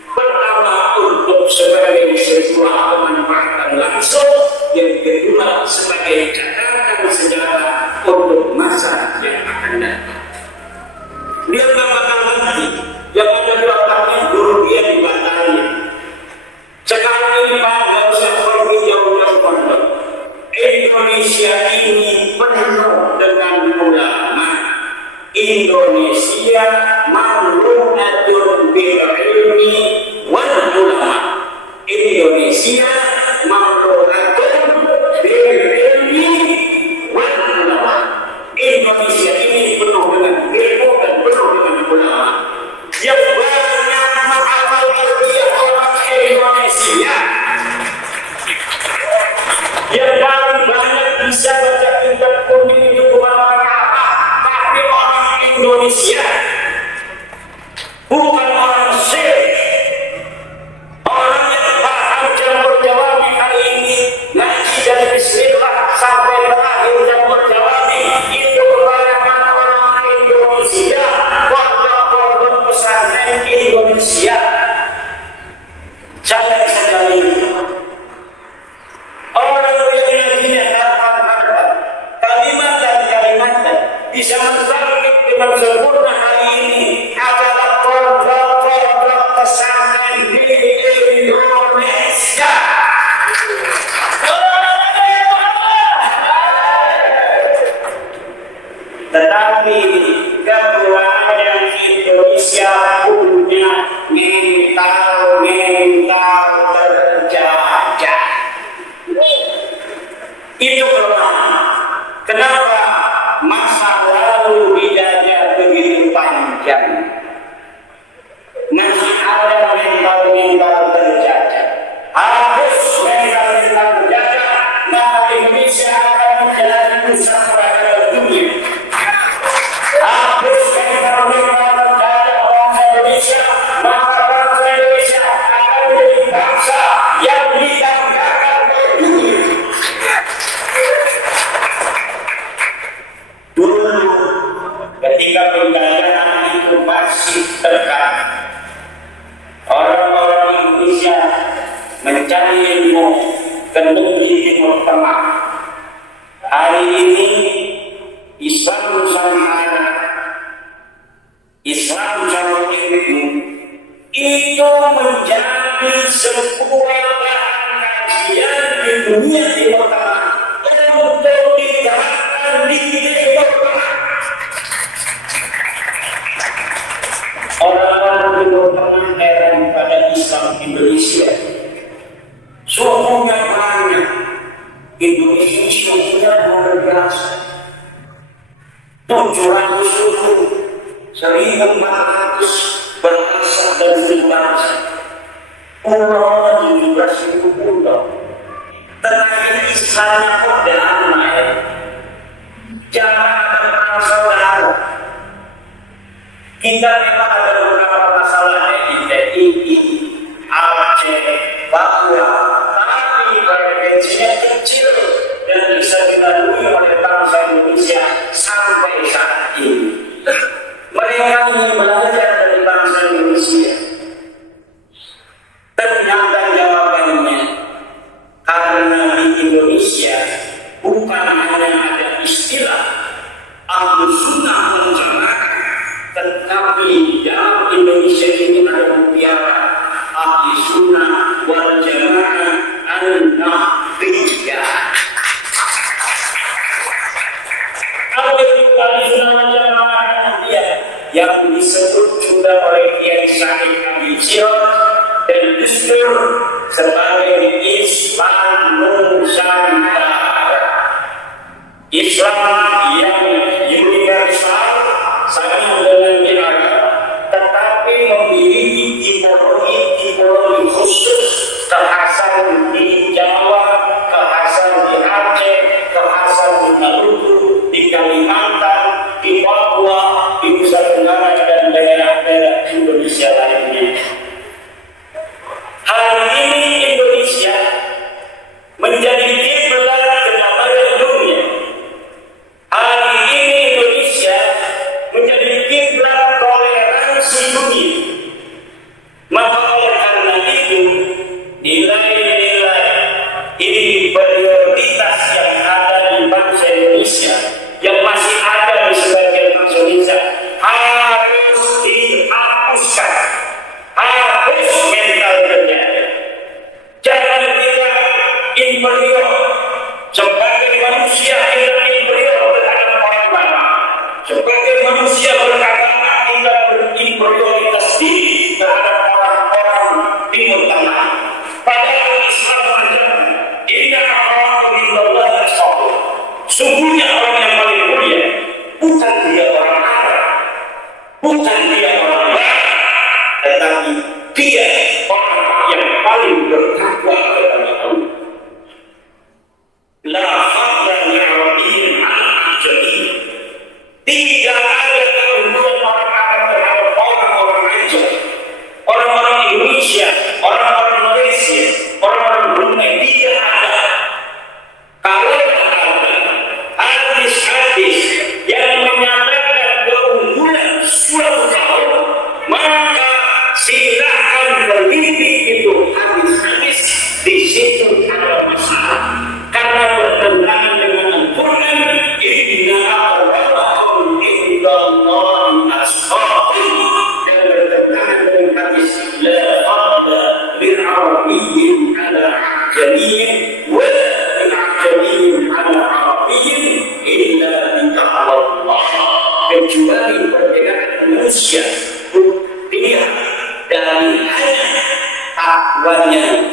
Pertama, untuk sebagai sebuah kemanfaatan langsung, yang kedua sebagai catatan sejarah untuk masa yang akan datang. Dia bakal nanti yang ada di otaknya dulu dia dibatalkan. Sekarang ini Pak, nggak usah pergi jauh-jauh pondok. Indonesia ini penuh dengan ulama. Indonesia mamlu'atun bil ilmi wal ulama. Indonesia mamlu'atun bil ilmi yang paling banyak bisa baca kitab kuning itu bukan orang Arab, tapi orang Indonesia, bukan orang Mesir. Orang yang paham campur jawabi kali ini ngaji dari Bismillah sampai terakhir campur jawabi itu kebanyakan orang Indonesia, pondok-pondok pesantren Indonesia. Saya sekali orang yang ini hafal kalimat dan kalimat bisa mentarget dengan sempurna hari ini adalah pondok-pondok pesantren di Indonesia. Tetapi keberadaan Indonesia punya mental terjajah. Itu kelemahan. Kenapa masa lalu dijajah begitu panjang? Masih ada mental terjajah. Habis mental terjajah, maka Indonesia akan menjadi nusantara dunia. Habis mental terjajah bangsa Indonesia, maka bangsa Indonesia akan menjadi bangsa yang dibanggakan ke dunia. Dulu ketika penjajahan itu masih dekat, orang-orang Indonesia mencari ilmu ke negeri Timur Tengah. Hari ini Islam Nusantara, Islam sama ilmu itu menjadi sebuah kajian di dunia Timur Tengah untuk diterapkan di Timur Tengah. Orang-orang Timur Tengah heran pada Islam Indonesia. Suhunya banyak. Indonesia suhunya luar biasa. 700 suku, 1.400 bahasa dan berbahasa. Pulau 17.000 pulau. Tetapi Islamnya kok damai. Jangan ada saudara. Kita memang ada beberapa masalah di TNI, Aceh, Papua, tapi frekuensinya kecil dan bisa dilalui oleh bangsa Indonesia sampai saat ini. Mereka ingin belajar dari bangsa Indonesia. Ternyata jawabannya, karena di Indonesia bukan hanya ada istilah Ahlus Sunnah wal Jamaah, tetapi dalam Indonesia ini ada mutiara Ahlus Sunnah wal Jamaah An-Nahdliyah. Apa itu Ahlus Sunnah wal Jamaah An-Nahdliyah? Yang disebut juga oleh Kiai Said Abu Siraj dan Gus Dur sebagai Islam Nusantara. Islam yang universal sama dengan beragam, tetapi memiliki tipologi khusus, kekhasan di Jawa, kekhasan di Aceh, kekhasan di Maluku, di Kalimantan, di Papua, di Nusa Tenggara dan daerah-daerah Indonesia lainnya. Hari ini Indonesia menjadi kiblat kedamaian dunia. Hari ini Indonesia menjadi kiblat toleransi dunia. Maka oleh karena itu, nilai-nilai ini prioritas yang ada di bangsa Indonesia, yang masih ada di sebagian bangsa Indonesia, harus dihapuskan. Harus mental terjadi. Jangan kita inferior sebagai manusia, kita inferior terhadap orang lain. Sebagai manusia beragama, kita berinferioritas diri terhadap orang-orang Timur Tengah. Padahal Islam mengajarkan, inna akramakum indallahi atqakum. Sungguhnya orang yang paling mulia bukan dia orang Arab, bukan dia orang Barat, tetapi dia orang yang paling bertakwa kepada Allah.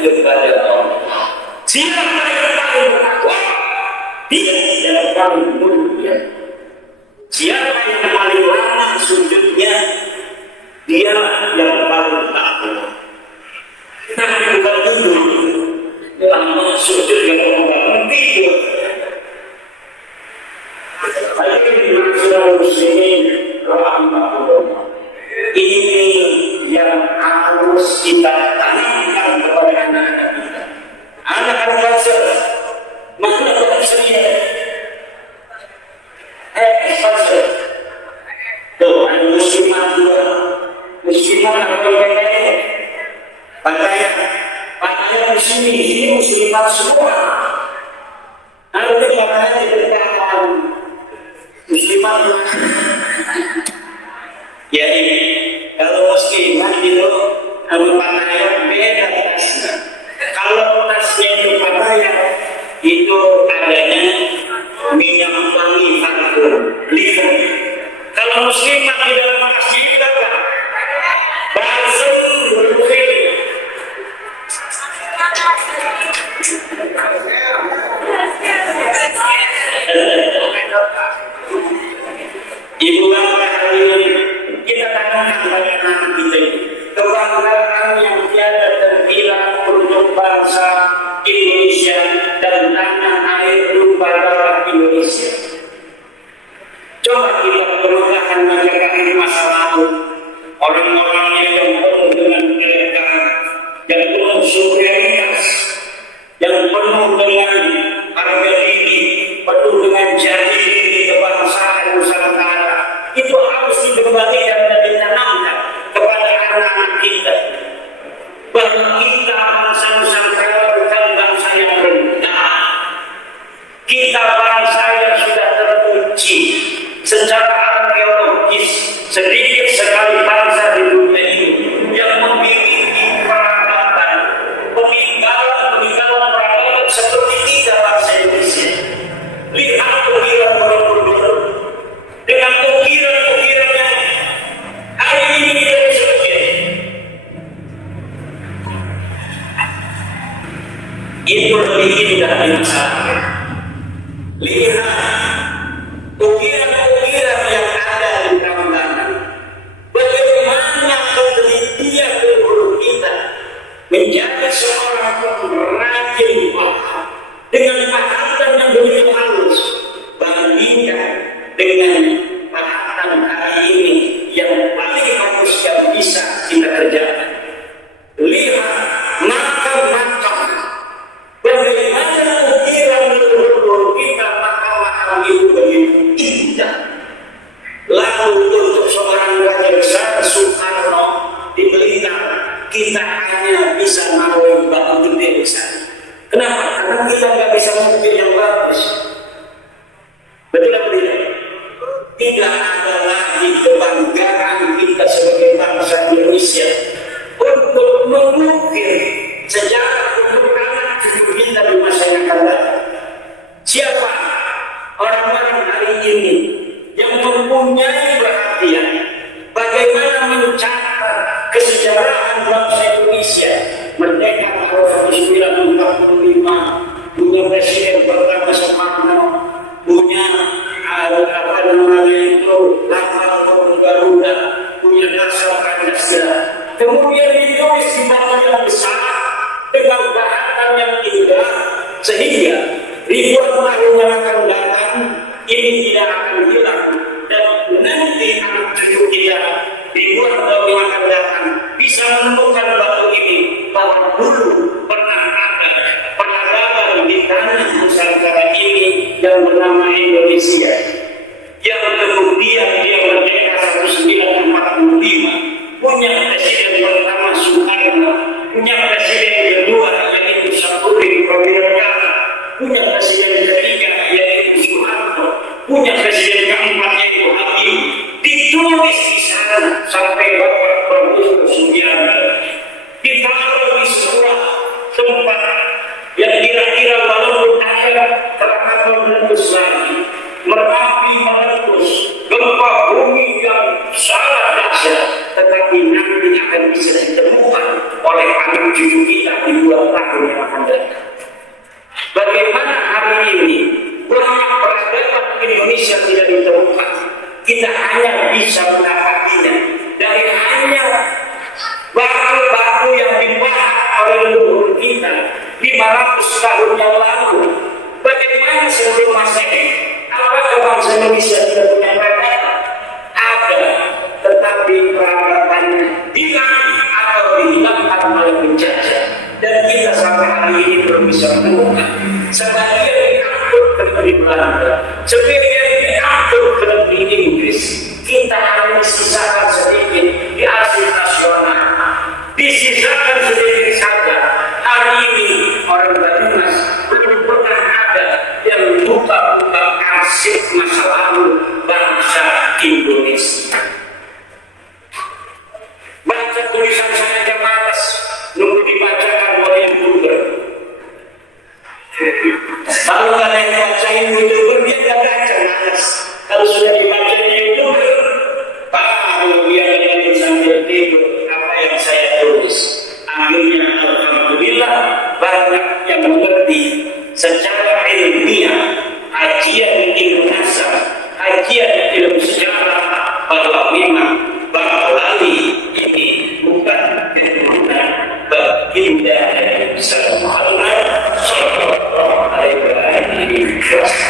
kepada Allah. Siapa yang paling bertakwa? Dia yang paling mulia. Siapa yang paling lama sujudnya? Dia yang paling takwa. Tapi bukan tidur. Lama sujud yang bangun tidur. Ini yang harus kita tanamkan kepada anak-anak kita. Anak-anak bangsa, mana bangsa bangsa. Tuh, ada muslimah dua. Muslimah apa yang pakaian di sini muslimah semua. Ada pakaian di depan muslimah. Jadi kalau muslimah itu ada pakaian beda tasnya. Kalau tasnya itu pakaian itu adanya minyak wangi parfum liver. Kalau muslimah di dalam tasnya itu apa? Balsam berkulit. Ibu bapak hadirin, kita tanamkan pada anak kita kebanggaan yang tiada terkira untuk bangsa Indonesia dan tanah air tumpah darah Indonesia. Coba kita perlahan menjaga masa lalu, orang-orangnya yang penuh dengan kelekaan, yang penuh solidaritas, yang penuh dengan harga diri, penuh dengan jati diri kebangsaan Nusantara. Itu harus dikembalikan dan ditanamkan kepada anak-anak kita. Bahwa kita bangsa Nusantara bukan bangsa yang rendah. Kita bangsa yang sudah teruji secara arkeologis. Sedikit sekali bangsa di dunia ini yang memiliki peradaban, peninggalan peradaban seperti kita bangsa Indonesia. Lihat ukiran Borobudur dengan ukiran-ukirannya hari ini kita bisa begini. Itu lebih indah di masyarakat. Lihat ukiran-ukiran yang ada di Prambanan. Bagaimana ketelitian leluhur kita menjadi seorang pengrajin pahat dengan pahatan yang begitu halus. Bandingkan dengan pahatan hari ini yang paling halus yang bisa kita kerjakan. Lihat makam-makam, bagaimana ukiran leluhur kita, makam-makam itu begitu indah. Lalu untuk seorang raja besar Soekarno di Blitar, kita hanya bisa naruh batu gede besar. Kenapa? Karena kita nggak bisa mungkin yang bagus. Betul atau tidak? Tidak ada lagi kebanggaan kita sebagai bangsa Indonesia untuk mengukir sejarah untuk anak cucu kita di masa yang akan datang. Siapa orang-orang hari ini yang mempunyai perhatian bagaimana mencatat kesejarahan bangsa Indonesia merdeka tahun 1945, punya presiden pertama Soekarno, punya apa namanya itu lambang Garuda, punya dasar Pancasila, kemudian ditulis di batu yang besar dengan bahatan yang indah sehingga ribuan tahun yang akan datang ini tidak akan hilang dan nanti anak cucu kita ribuan tahun yang akan datang bisa menemukan batu ini bahwa dulu pernah ada peradaban di tanah Nusantara ini yang bernama Indonesia yang kemudian dia merdeka 1945, punya presiden pertama Soekarno, punya presiden kedua yaitu Saputri Purnawirawan, punya presiden ketiga yaitu Soeharto, punya presiden keempat yaitu Habibie. Ditulis di sana sampai Bapak Prabowo Subianto, ditaruh di sebuah tempat yang kira-kira walaupun ada Krakatau meletus lagi, Merapi meletus, gempa tahun yang akan datang. Bagaimana hari ini banyak peradaban Indonesia tidak ditemukan. Kita hanya bisa mendapatinya dari hanya batu-batu yang dibahas oleh leluhur kita 500 tahun yang lalu. Bagaimana sebelum Masehi? Apakah bangsa Indonesia tidak punya peradaban? Ada, tetapi peradabannya hilang atau dihilangkan oleh penjajah. Dan kita sampai hari ini belum bisa menemukan. Sebagian diangkut ke negeri Belanda, sebagian diangkut ke negeri Inggris. Kita hanya disisakan sedikit di arsip nasional, disisakan sedikit saja. Hari ini orang Banyumas belum pernah ada yang buka-buka arsip masa lalu bangsa Indonesia. Baca tulisan saya aja malas, nunggu dibacakan oleh youtuber. Kalau nggak ada yang bacain youtuber, dia nggak baca, malas. Kalau sudah dibaca youtuber, baru dia dengerin sambil tidur apa yang saya tulis. Akhirnya alhamdulillah banyak yang mengerti secara ilmiah kajian ilmu nasab, kajian ilmu sejarah bahwa memang Bali ini bukan keturunan baginda Nabi Muhammad sallallahu alaihi wasallam.